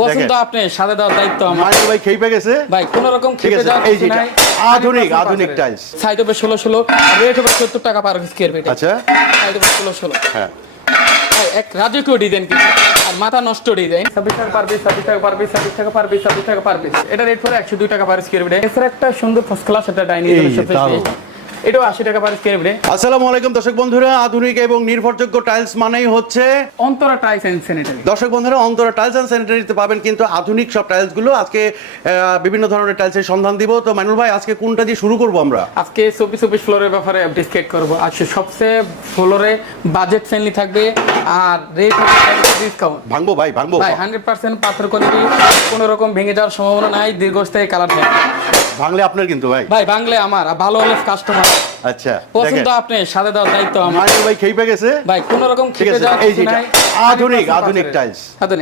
পছন্দ আপনি সাথে দেওয়ার দায়িত্ব আমার। মাইনুল ভাই খেয়ে পেয়ে গেছে ভাই কোন রকম খেতে যাওয়ার এই কিছু যেটা নাই। আধুনিক টাইলস। সাইজ হবে 16 রেট হবে 70 টাকা পার স্কয়ার ফিট। আচ্ছা সাইজ হবে 16 হ্যাঁ ভাই এক রাজকীয় ডিজাইন কিছু আর মাথা নষ্ট ডিজাইন। 26 টাকা পার পিস, 26 টাকা পার পিস, 26 টাকা পার পিস, 26 টাকা পার পিস। এটা রেট পড়ে 102 টাকা পার স্কয়ার ফিট। এছাড়া একটা সুন্দর ফার্স্ট ক্লাস একটা ডাইনিং টেবিল এটাও 80 টাকা পার স্কয়ার ফিট। আসসালামু আলাইকুম দর্শক বন্ধুরা, আধুনিক এবং নির্ভরযোগ্য টাইলস মানেই হচ্ছে অন্তরা টাইলস এন্ড স্যানিটারি। দর্শক বন্ধুরা, অন্তরা টাইলস এন্ড স্যানিটারিতে পাবেন কিন্তু আধুনিক সব টাইলস গুলো। আজকে বিভিন্ন ধরনের টাইলসের সন্ধান দিব। তো মাইনুল ভাই আজকে কোনটা দিয়ে শুরু করব আমরা? আজকে 24 ফ্লোরের ব্যাপারে ডিসকাস করব। আজকে সবচেয়ে ফ্লোরে বাজেট ফ্রেন্ডলি থাকবে আর রেট ডিসকাউন্ট। ভাঙবো ভাই, ভাঙবো ভাই 100% পাথর কোয়ালিটি, কোনো রকম ভেঙে যাওয়ার সম্ভাবনা নাই, দীর্ঘস্থায়ী কালার থাকবে। ভাঙলে আপনার কিন্তু ভাই। ভাই ভাঙলে আমার, আর ভালো হলে কাস্টমার। আচ্ছা পছন্দ আপনি সাথে দেওয়ার দায়িত্ব আমার। মাইনুল ভাই খেয়ে পেয়ে গেছে ভাই কোন রকম খেতে যাওয়ার এই কিছু যেটা নাই। আধুনিক টাইলস।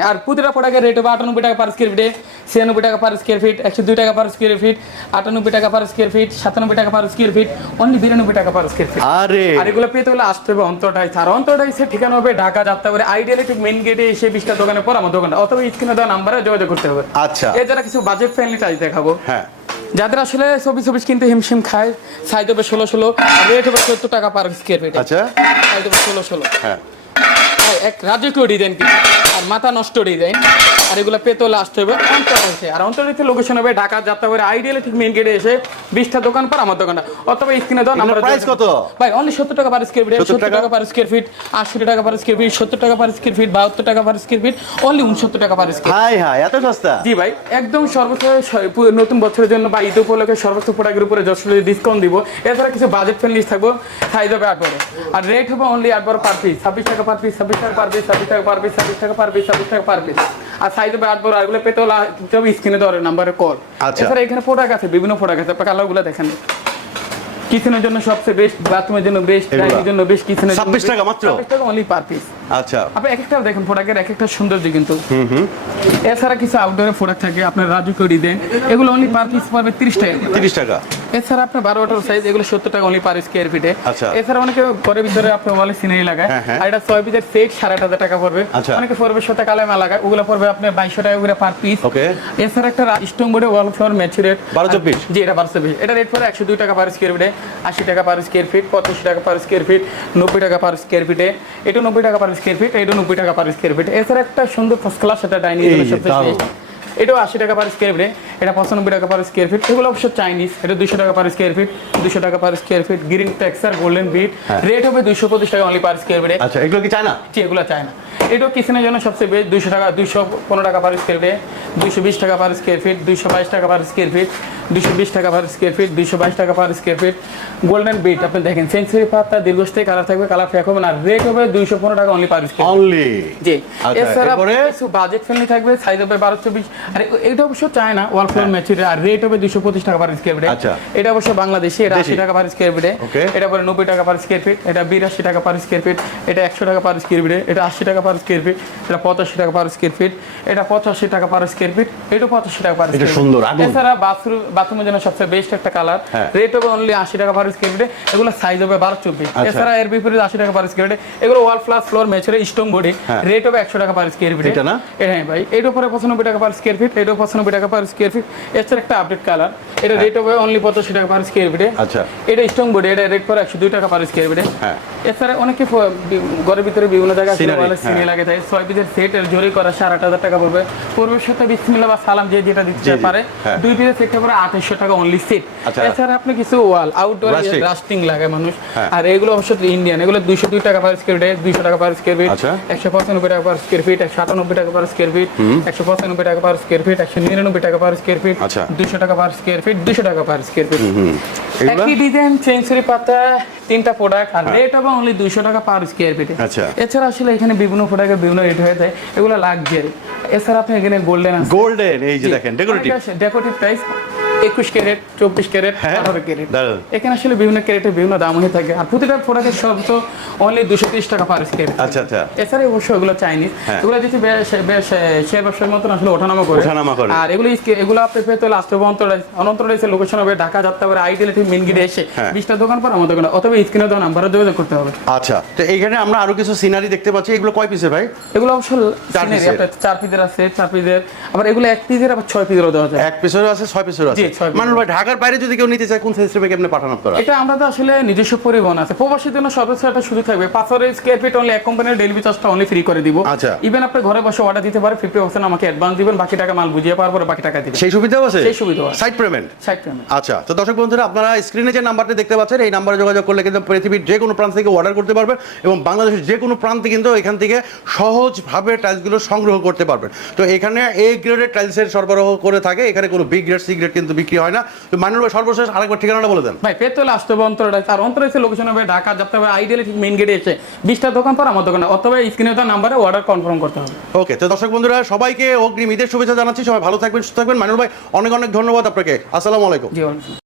আর প্রতিটা প্রোডাক্টের রেট হবে 98 টাকা পার স্কয়ার ফিট, 96 টাকা পার স্কয়ার ফিট, 102 টাকা পার স্কয়ার ফিট, 98 টাকা পার স্কয়ার ফিট, 97 টাকা পার স্কয়ার ফিট, অনলি 92 টাকা পার স্কয়ার ফিট। আরে আর এগুলো পেতে হলে আসতে হবে অন্তরটাই। আর অন্তরটাইসের ঠিকানা হবে ঢাকা যাত্রাবাড়ি আইডিয়াল একটু মেইন গেটে এসে 20টা দোকানে পর আমার দোকানটা অথবা স্ক্রিনে দেওয়া নাম্বারে যোগাযোগ করতে হবে। আচ্ছা এছাড়া কিছু বাজেট ফ্রেন্ডলি টাইলস দেখাবো হ্যাঁ, যাদের আসলে 24 কিনতে হিমশিম খায়। সাইজ হবে 16 রেট হবে 70 টাকা পার স্কয়ার ফিট। আচ্ছা সাইজ হবে 16 হ্যাঁ ভাই এক রাজকীয় ডিজাইন কিছু আর মাথা নষ্ট ডিজাইন। আর এগুলো পেতে হলে আসতে হবে অন্তর্জাতে। আর অন্তর্জাতে লোকেশন হবে ঢাকা যাত্রাবাড়ি আইডিয়াল ঠিক মেইন গেটে এসে 20টা দোকান পর আমার দোকানটা অথবা স্ক্রিনে দেওয়া নাম্বার। প্রাইস কত ভাই অনলি 70 টাকা পার স্কয়ার ফিট, 70 টাকা পার স্কয়ার ফিট, 80 টাকা পার স্কয়ার ফিট, 70 টাকা পার স্কয়ার ফিট, 72 টাকা পার স্কয়ার ফিট, অনলি 69 টাকা পার স্কয়ার। হাই হাই এত সস্তা? জি ভাই একদম সর্বোচ্চ নতুন বছরের জন্য বা ঈদ উপলক্ষে সর্বোচ্চ প্রোডাক্টের উপরে 10% ডিসকাউন্ট দিব। এছাড়া কিছু বাজেট ফ্রেন্ডলি থাকবো। সাইজ হবে 8 বড় আর রেট হবে অনলি 8 বড় পার পিস, 26 টাকা পার পিস, 26 টাকা পার পিস, 26 টাকা পার পিস, 26 টাকা পার পিস, 26 টাকা পার পিস। আর সাইজ হবে 8 বড়। এগুলো পেতে হলে স্ক্রিনে দেওয়ার নাম্বারে কল। এছাড়া এখানে প্রোডাক্ট আছে, বিভিন্ন প্রোডাক্ট আছে, আপনি কালারগুলো দেখেন। কিচেনের জন্য সবচেয়ে বেস্ট, বাথরুমের জন্য বেস্ট, ডাইনিংয়ের জন্য বেস্ট, কিচেনের 26 টাকা মাত্র, 26 টাকা অনলি পার পিস। আচ্ছা আপনি এক একটা দেখুন প্রোডাক্টের এক একটা সৌন্দর্য কিন্তু। এছাড়া কিছু আউটডোরের প্রোডাক্ট থাকে আপনার রাজকীয় ডিজাইন, এগুলো অনলি পার পিস পাবে 30 টাকা। 30 টাকা। এছাড়া আপনার 12 সাইজ, এগুলো 70 টাকা অনলি পার স্কয়ার ফিটে। আচ্ছা এছাড়া অনেকে ঘরের ভিতরে আপনার ওয়ালে সিনারি লাগায়, আর এটা 6 পিসের সেট 7500 টাকা পড়বে। অনেকে পড়বে 7 কালামা লাগায়, ওগুলো পড়বে আপনার 2200 টাকা করে পার পিস। ওকে। এছাড়া একটা স্ট্রং বোর্ডে ওয়াল ফ্লোর ম্যাচুরেট 1224। জি এটা 1224। এটা রেট পড়ে 102 টাকা পার স্কয়ার ফিটে, 80 টাকা পার স্কয়ার ফিট, 85 টাকা পার স্কয়ার ফিট, 90 টাকা পার স্কয়ার ফিটে, এটা 90 টাকা পার স্কয়ার ফিট, এটা 90 টাকা পার স্কয়ার ফিট। এছাড়া একটা সুন্দর ফার্স্ট ক্লাস একটা ডাইনিং টেবিল এটাও 80 টাকা পার স্কয়ার ফিট, এটা 95 টাকা পার স্কয়ার ফিট। এগুলো অবশ্য চাইনিজ, এটা 200 টাকা পার স্কয়ার ফিট, 200 টাকা per square feet, green texture golden bit, rate হবে 225 টাকা অনলি পার স্কয়ার ফিট। আচ্ছা এগুলো কি চায়না? জি এগুলো চায়না। এটাও কিচেনের জন্য সবচেয়ে বেস্ট, 200 টাকা 215 টাকা পার স্কয়ার ফিট, 220 টাকা পার স্কয়ার ফিট, 222 টাকা পার স্কয়ার ফিট, 220 টাকা পার স্কয়ার ফিট, 222 টাকা per square feet. Golden bit আপনি দেখেন সেঞ্চুরি পাতা দীর্ঘস্থায়ী কালার থাকবে, কালার ফেক হবে না, রেট হবে 215 টাকা অনলি পার স্কয়ার অনলি। জি এছাড়া কিছু বাজেট ফ্রেন্ডলি থাকবে, সাইজ হবে 1224। আর এটা অবশ্য চায়না ওয়াল ফ্লোর ম্যাচুরিটি, আর রেট হবে 225 টাকা পার স্কয়ার ফিট। আচ্ছা এটা অবশ্য বাংলাদেশি, এটা 80 টাকা পার স্কয়ার ফিটে, এটা পরে 90 টাকা পার স্কয়ার ফিট, এটা 82 টাকা পার স্কয়ার ফিট, এটা 100 টাকা পার স্কয়ার ফিটে, এটা 80 টাকা পার স্কয়ার ফিট, এটা 85 টাকা পার স্কয়ার ফিট, এটা 85 টাকা পার স্কয়ার ফিট, এটা 85 টাকা পার স্কয়ার ফিট। সুন্দর। এছাড়া বাথরুমের জন্য সবচেয়ে বেস্ট একটা কালার, রেট হবে অনলি 80 টাকা পার স্কয়ার ফিটে, এগুলো সাইজ হবে 1224। এছাড়া এর বিপরীতে 80 টাকা পার স্কয়ার ফিটে এগুলো ওয়াল প্লাস ফ্লোর ম্যাচুরে স্ট্রং বডি, রেট হবে 100 টাকা পার স্কয়ার ফিটে। এটা না হ্যাঁ ভাই, এর উপরে 95 টাকা পার স্কয়ার ফিট, এটাও 95 টাকা পার স্কয়ার ফিট। এছাড়া একটা আপডেট কালার, এটা রেট হবে অনলি 85 টাকা পার স্কয়ার ফিটে। আচ্ছা এটা স্ট্রং বডি, এটা রেট পড়ে 102 টাকা পার স্কয়ার ফিটে। এছাড়া অনেকে ঘরের ভিতরে বিভিন্ন জায়গায় সিনে লাগে থাকে, 6 পিসের সেট এর জরি করা 8500 টাকা পড়বে। পূর্বের সাথে বিসমিল্লাহ বা সালাম যে যেটা দিতে পারে, 2 পিসের সেটটা পড়ে 2800 টাকা অনলি সেট। এছাড়া আপনি কিছু ওয়াল আউটডোর রাস্টিং লাগে মানুষ, আর এগুলো অবশ্য ইন্ডিয়ান, এগুলো 202 টাকা পার স্কয়ার ফিট, 200 টাকা পার স্কয়ার ফিট, 195 টাকা পার স্কয়ার ফিট, 198 টাকা পার স্কয়ার ফিট, 195 টাকা পার স্কয়ার ফিট, 199 টাকা পার স্কয়ার ফিট, 200 টাকা পার স্কয়ার ফিট, 200 টাকা পার স্কয়ার ফিট। একই ডিজাইন সেঞ্চুরি পাতা 3টা প্রোডাক্ট, আর রেট হবে অনলি 200 টাকা পার স্কয়ার ফিটে। এছাড়া আসলে এখানে বিভিন্ন প্রোডাক্টের বিভিন্ন রেট হয়ে যায়, এগুলো লাক্সারি। এছাড়া আপনি এখানে গোল্ডেন আছে, গোল্ডেন এই যে দেখেন ডেকোরেটিভ টাইস, 21 ক্যারেট, 24 ক্যারেট, হ্যাঁ, 18 ক্যারেট। দারুণ। এখানে আসলে বিভিন্ন ক্যারেটের বিভিন্ন দাম হয়ে থাকে, আর প্রতিটা প্রোডাক্টের সব তো অনলি 230 টাকা পার স্কয়ার। আচ্ছা আচ্ছা। এছাড়া অবশ্যই এগুলো চাইনিজ, হ্যাঁ। এগুলো যদি বেশ শেয়ার ব্যবসার মতন আসলে ওঠানামা করে। আর এগুলো আপনি পেতে হলে আসতে অনন্তর লোকেশন হবে ঢাকা যাত্রাবাড়ি আইডিয়াল ঠিক মেন গেটে এসে 20টা দোকান পর আমাদের দোকানে অথবা স্ক্রিনে দেওয়া নাম্বারে যোগাযোগ করতে হবে। আচ্ছা, তো এইখানে আমরা আরো কিছু সিনারি দেখতে পাচ্ছি, এগুলো কয় পিসের ভাই? এগুলো অবশ্যই 4 পিসের আছে, 4 পিসের, আবার এগুলো 1 পিসের আবার 6 পিসেরও দেওয়া যায়। 1 পিসেরও আছে, 6 পিসেরও আছে। মানুষ ভাই ঢাকার বাইরে যদি কেউ নিতে চায় কোন সিস্টেমে কেমনে পাঠান আপনারা? এটা আমরা তো আসলে নিজস্ব পরিবহন আছে, প্রবাসীর জন্য সর্বোচ্চ একটা সুযোগ থাকবে 500 স্কয়ার ফিট অনলি এক কোম্পানির ডেলিভারি চার্জটা অনলি ফ্রি করে দিব। আচ্ছা, ইভেন আপনি ঘরে বসে অর্ডার দিতে পারেন, 50% আমাকে অ্যাডভান্স দিবেন, বাকি টাকা মাল বুঝিয়ে পাওয়ার পরে বাকি টাকা দিবেন। সেই সুবিধাও আছে? সেই সুবিধাও আছে, সাইড পেমেন্ট। আচ্ছা, তো দর্শক বন্ধুরা, আপনারা স্ক্রিনে যে নাম্বারটা দেখতে পাচ্ছেন এই নাম্বারে যোগাযোগ করলে কিন্তু পৃথিবীর যে কোনো প্রান্ত থেকে অর্ডার করতে পারবেন এবং বাংলাদেশের যে কোনো প্রান্তে কিন্তু এখান থেকে সহজভাবে টাইলসগুলো সংগ্রহ করতে পারবেন। তো এখানে এ গ্রেডের টাইলসের সরবরাহ করে থাকে, এখানে কোনো বি গ্রেড সি গ্রেড কিন্তু বিক্রি হয় না। তো মানুষ ভাই সর্বশেষ আরেকবার ঠিকানাটা বলে দেন। ভাই পেতে হলে আসতে হবে অন্তরে, আর অন্তরে এসে লোকেশন হবে ঢাকা যাত্রাবাড়ি আইডিয়ালি ঠিক মেইন গেটে এসে 20টা দোকান পর আমার দোকানে অথবা স্ক্রিনে দেওয়া নাম্বারে অর্ডার কনফার্ম করতে হবে। ওকে, তো দর্শক বন্ধুরা সবাইকে অগ্রিম ঈদের শুভেচ্ছা জানাচ্ছি, সবাই ভালো থাকবেন, সুস্থ থাকবেন। মানুষ ভাই অনেক অনেক ধন্যবাদ আপনাকে। আসসালামু আলাইকুম। জি।